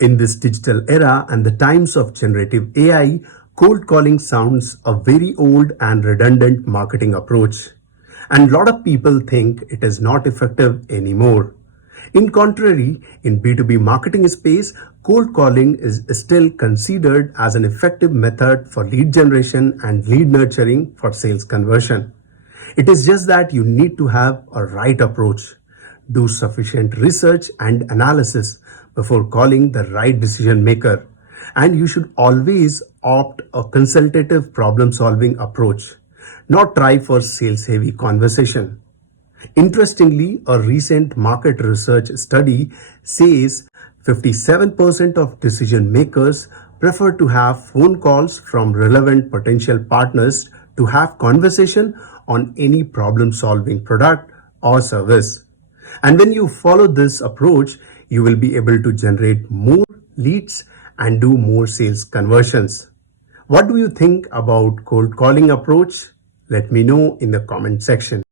In this digital era and the times of generative AI, cold calling sounds a very old and redundant marketing approach. And a lot of people think it is not effective anymore. In contrary, in B2B marketing space, cold calling is still considered as an effective method for lead generation and lead nurturing for sales conversion. It is just that you need to have a right approach. Do sufficient research and analysis before calling the right decision maker. And you should always opt a consultative problem solving approach, not try for sales heavy conversation. Interestingly, a recent market research study says 57% of decision makers prefer to have phone calls from relevant potential partners to have conversation on any problem solving product or service. And when you follow this approach, you will be able to generate more leads and do more sales conversions. What do you think about cold calling approach? Let me know in the comment section.